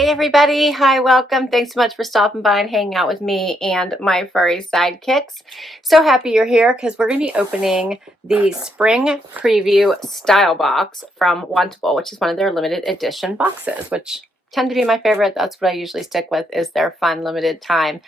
Hey everybody, hi, welcome. Thanks so much for stopping by and hanging out with me and my furry sidekicks. So happy you're here because we're going to be opening the Spring Preview Style Box from Wantable, which is one of their limited edition boxes, which tend to be my favorite. That's what I usually stick with, is their fun limited time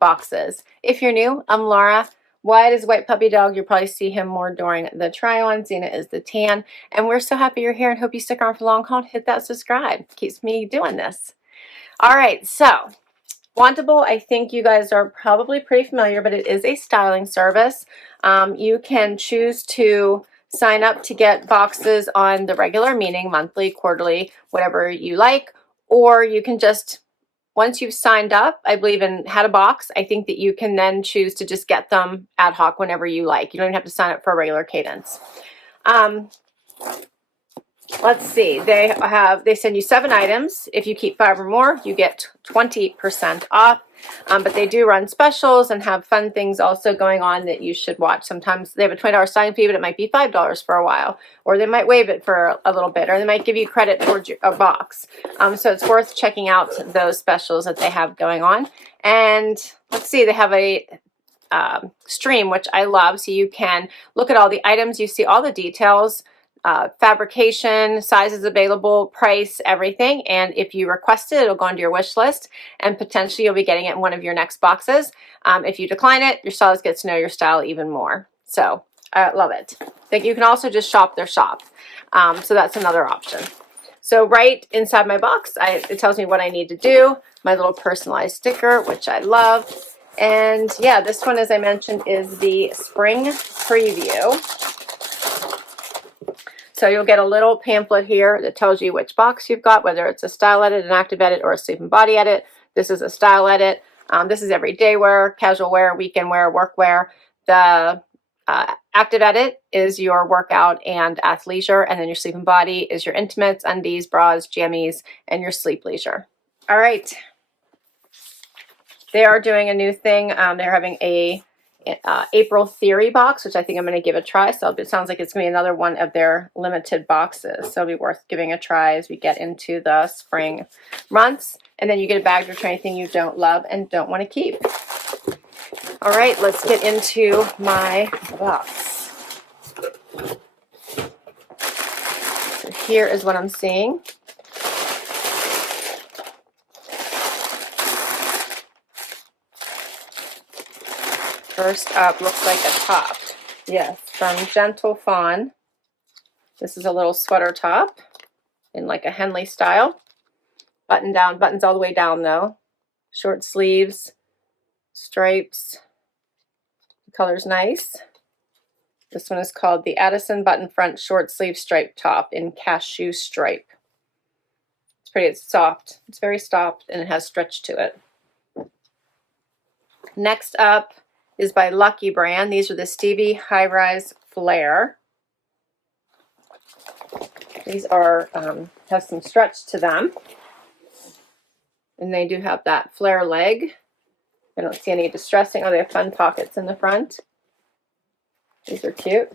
boxes. If you're new, I'm Laura. Wyatt is White Puppy Dog. You'll probably see him more during the try-on. Zena is the tan. And we're so happy you're here and hope you stick around for the long haul. Hit that subscribe. Keeps me doing this. All right, so Wantable, I think you guys are probably pretty familiar, but it is a styling service. You can choose to sign up to get boxes on the regular, meaning monthly, quarterly, whatever you like, or you can just, once you've signed up, I believe, and had a box, I think that you can then choose to just get them ad hoc whenever you like. You don't even have to sign up for a regular cadence. Let's see, they send you 7 items. If you keep 5 or more, you get 20% off. But they do run specials and have fun things also going on that you should watch. Sometimes they have a $20 styling fee, but it might be $5 for a while, or they might waive it for a little bit, or they might give you credit towards a box. So it's worth checking out those specials that they have going on. And let's see, they have a stream, which I love, so you can look at all the items, you see all the details, fabrication, sizes available, price, everything. And if you request it, it'll go onto your wish list and potentially you'll be getting it in one of your next boxes. If you decline it, your stylist gets to know your style even more. So I love it. You can also just shop their shop. So that's another option. So right inside my box, it tells me what I need to do, my little personalized sticker, which I love. And yeah, this one, as I mentioned, is the Spring Preview. So you'll get a little pamphlet here that tells you which box you've got, whether it's a style edit, an active edit, or a sleep and body edit. This is a style edit. This is everyday wear, casual wear, weekend wear, work wear. The active edit is your workout and athleisure, and then your sleep and body is your intimates, undies, bras, jammies, and your sleep leisure. All right. They are doing a new thing. They're having a April Theory box, which I think I'm going to give a try. So it sounds like it's going to be another one of their limited boxes. So it'll be worth giving a try as we get into the spring months. And then you get a bag to try anything you don't love and don't want to keep. All right, let's get into my box. So here is what I'm seeing. First up, looks like a top. Yes, from Gentle Fawn. This is a little sweater top in like a Henley style. Button down, buttons all the way down though. Short sleeves, stripes. The color's nice. This one is called the Addison button front short sleeve stripe top in cashew stripe. It's pretty, it's soft. It's very soft and it has stretch to it. Next up is by Lucky Brand. These are the Stevie High Rise Flare. These are have some stretch to them, and they do have that flare leg. I don't see any distressing. Oh, they have fun pockets in the front. These are cute.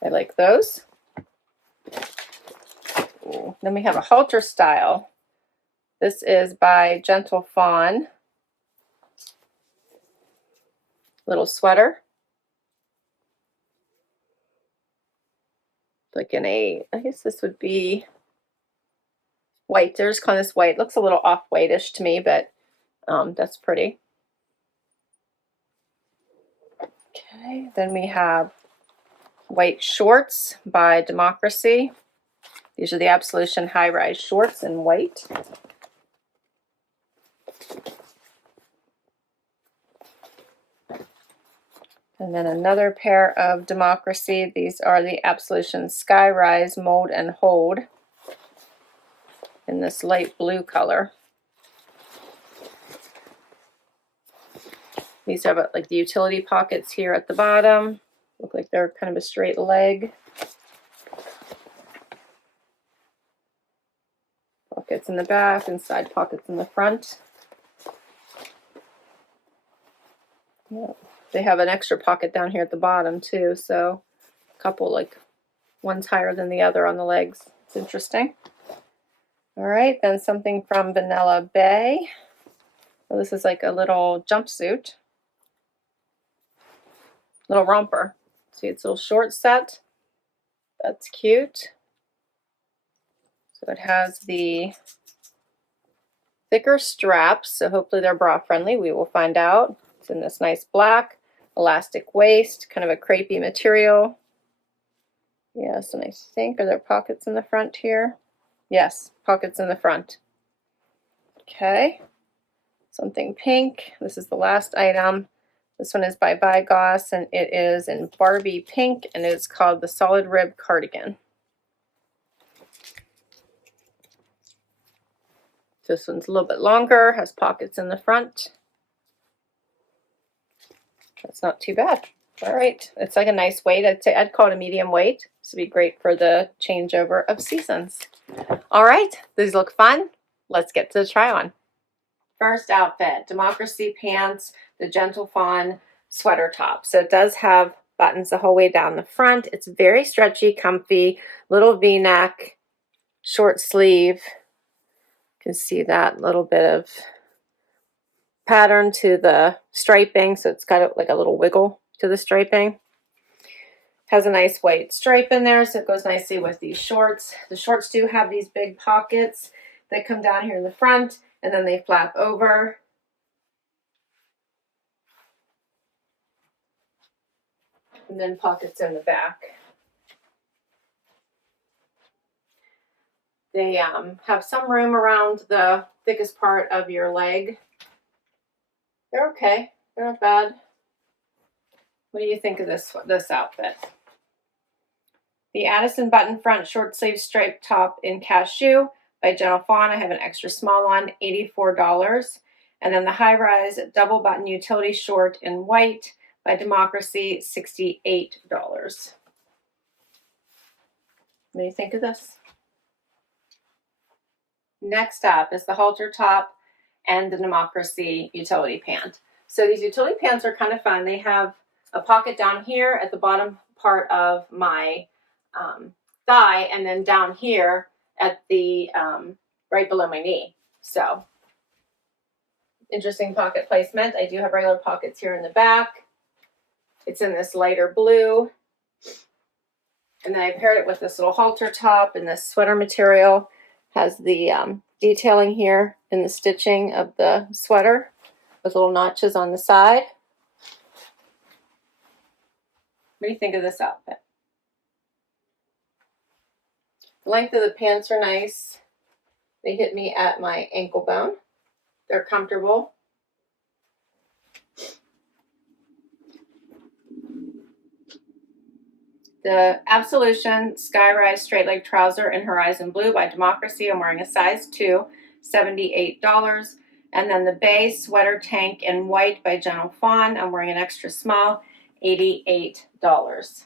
I like those. Ooh. Then we have a halter style. This is by Gentle Fawn. Little sweater, like in a, I guess this would be white. There's kind of this white, looks a little off-whitish to me, but that's pretty. Okay, then we have white shorts by Democracy. These are the Absolution high-rise shorts in white. And then another pair of Democracy. These are the Absolution Skyrise Mold and Hold in this light blue color. These have like the utility pockets here at the bottom. Look like they're kind of a straight leg. Pockets in the back and side pockets in the front. Yeah. They have an extra pocket down here at the bottom too, so a couple, like one's higher than the other on the legs. It's interesting. All right, then something from Vanilla Bay. So this is like a little jumpsuit, little romper. See, it's a little short set. That's cute. So it has the thicker straps, so hopefully they're bra friendly. We will find out. It's in this nice black, elastic waist, kind of a crepey material. Yes, and I think, are there pockets in the front here? Yes, pockets in the front. Okay, something pink. This is the last item. This one is by Vigoss, and it is in Barbie pink, and it's called the Solid Rib Cardigan. This one's a little bit longer, has pockets in the front. That's not too bad. All right, it's like a nice weight. I'd call it a medium weight. This would be great for the changeover of seasons. All right, these look fun. Let's get to the try on. First outfit, Democracy pants, the Gentle Fawn sweater top. So it does have buttons the whole way down the front. It's very stretchy, comfy, little V-neck, short sleeve. You can see that little bit of pattern to the striping, so it's got like a little wiggle to the striping. Has a nice white stripe in there, so it goes nicely with these shorts. The shorts do have these big pockets that come down here in the front, and then they flap over. And then pockets in the back. They have some room around the thickest part of your leg. They're okay. They're not bad. What do you think of this outfit? The Addison button front short sleeve striped top in cashew by Gentle Fawn. I have an extra small one, $84. And then the high rise double button utility short in white by Democracy, $68. What do you think of this? Next up is the halter top and the Democracy utility pant. So these utility pants are kind of fun. They have a pocket down here at the bottom part of my thigh, and then down here at the right below my knee. So interesting pocket placement. I do have regular pockets here in the back. It's in this lighter blue. And then I paired it with this little halter top and this sweater material. Has the detailing here in the stitching of the sweater with little notches on the side. What do you think of this outfit? The length of the pants are nice. They hit me at my ankle bone. They're comfortable. The Absolution Skyrise straight leg trouser in Horizon Blue by Democracy. I'm wearing a size 2, $78. And then the Bay sweater tank in white by Gentle Fawn. I'm wearing an extra small, $88.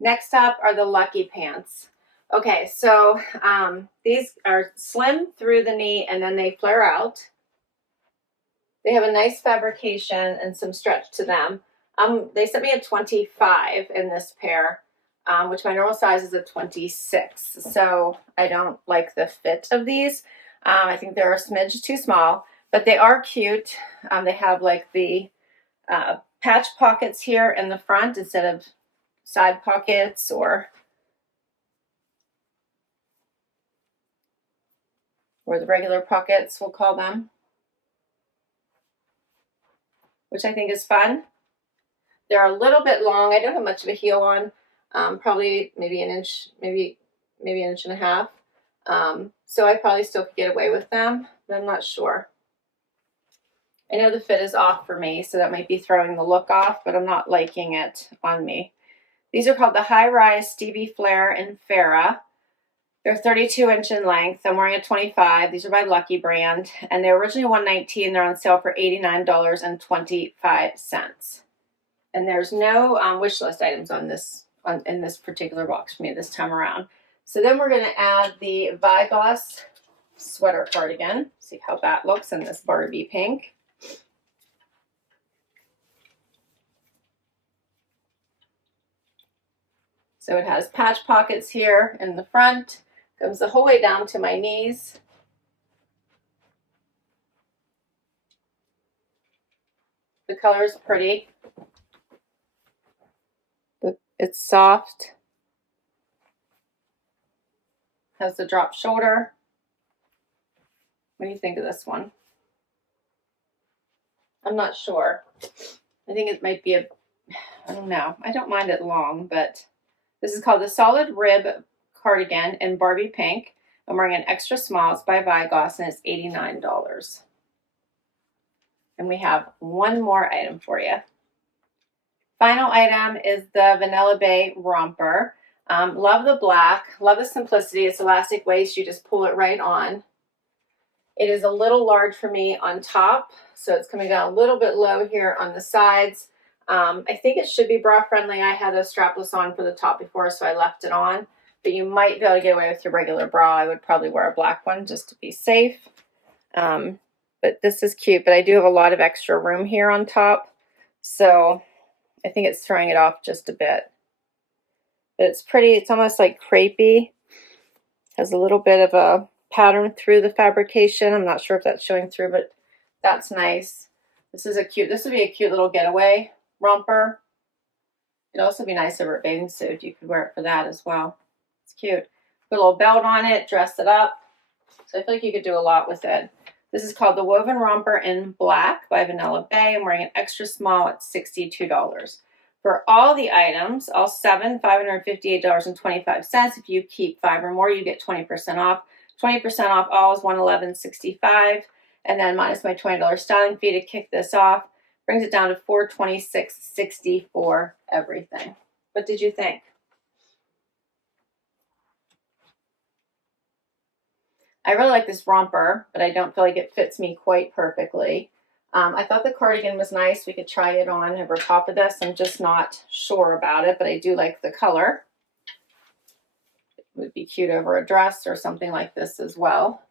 Next up are the Lucky pants. Okay, so these are slim through the knee and then they flare out. They have a nice fabrication and some stretch to them. They sent me a 25 in this pair, which my normal size is a 26. So I don't like the fit of these. I think they're a smidge too small, but they are cute. They have like the patch pockets here in the front instead of side pockets or the regular pockets, we'll call them, which I think is fun. They're a little bit long. I don't have much of a heel on, probably maybe an inch, maybe an inch and a half. So I probably still could get away with them, but I'm not sure. I know the fit is off for me, so that might be throwing the look off, but I'm not liking it on me. These are called the High Rise Stevie Flare in Farrah. They're 32 inch in length. I'm wearing a 25. These are by Lucky brand, and they're originally $119. They're on sale for $89.25. And there's no wish list items on this in this particular box for me this time around. So then we're going to add the Vigoss sweater cardigan. See how that looks in this Barbie pink. So it has patch pockets here in the front, comes the whole way down to my knees. The color is pretty. It's soft. Has the drop shoulder. What do you think of this one? I'm not sure. I think it might be I don't know. I don't mind it long, but this is called the Solid Rib Cardigan in Barbie Pink. I'm wearing an extra small. It's by Vigoss and it's $89. And we have one more item for you. Final item is the Vanilla Bay Romper. Love the black, love the simplicity. It's elastic waist. You just pull it right on. It is a little large for me on top, so it's coming down a little bit low here on the sides. I think it should be bra friendly. I had a strapless on for the top before, so I left it on. But you might be able to get away with your regular bra. I would probably wear a black one just to be safe. But this is cute, but I do have a lot of extra room here on top, so I think it's throwing it off just a bit. But it's pretty. It's almost like crepey. Has a little bit of a pattern through the fabrication. I'm not sure if that's showing through, but that's nice. This would be a cute little getaway romper. It'd also be nice over a bathing suit. You could wear it for that as well. It's cute. Put a little belt on it, dress it up. So I feel like you could do a lot with it. This is called the Woven Romper in Black by Vanilla Bay. I'm wearing an extra small at $62. For all the items, all 7, $558.25. If you keep 5 or more, you get 20% off. 20% off all is $111.65, and then minus my $20 styling fee to kick this off brings it down to $426.60 for everything. What did you think? I really like this romper, but I don't feel like it fits me quite perfectly. I thought the cardigan was nice. We could try it on over top of this. I'm just not sure about it, but I do like the color. Would be cute over a dress or something like this as well.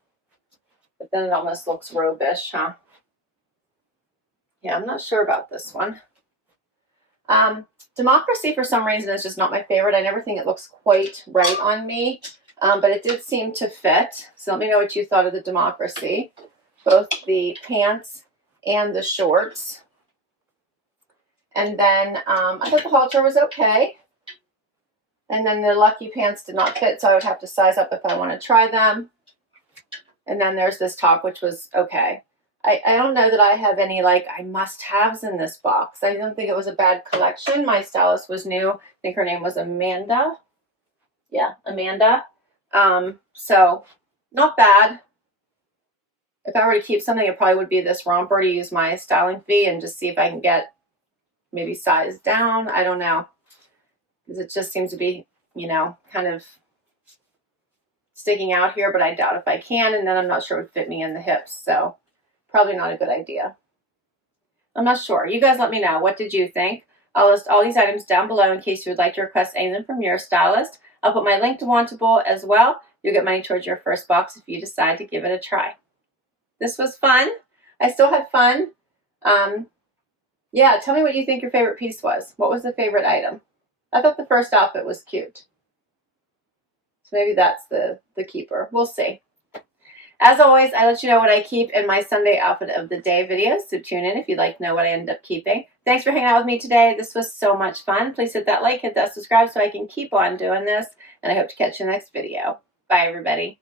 But then it almost looks robe-ish, huh? Yeah, I'm not sure about this one. Democracy, for some reason, is just not my favorite. I never think it looks quite right on me, but it did seem to fit. So let me know what you thought of the Democracy, both the pants and the shorts. And then I thought the halter was okay. And then the Lucky pants did not fit, so I would have to size up if I want to try them. And then there's this top, which was okay. I don't know that I have any, like, I must-haves in this box. I don't think it was a bad collection. My stylist was new. I think her name was Amanda. Yeah, Amanda. So, not bad. If I were to keep something, it probably would be this romper to use my styling fee and just see if I can get maybe size down. I don't know. Because it just seems to be, you know, kind of sticking out here, but I doubt if I can, and then I'm not sure it would fit me in the hips, so probably not a good idea. I'm not sure. You guys let me know. What did you think? I'll list all these items down below in case you would like to request any of them from your stylist. I'll put my link to Wantable as well. You'll get money towards your first box if you decide to give it a try. This was fun. I still had fun. Yeah, tell me what you think your favorite piece was. What was the favorite item? I thought the first outfit was cute. So maybe that's the keeper. We'll see. As always, I let you know what I keep in my Sunday outfit of the day videos, so tune in if you'd like to know what I end up keeping. Thanks for hanging out with me today. This was so much fun. Please hit that like, hit that subscribe so I can keep on doing this, and I hope to catch you in the next video. Bye, everybody.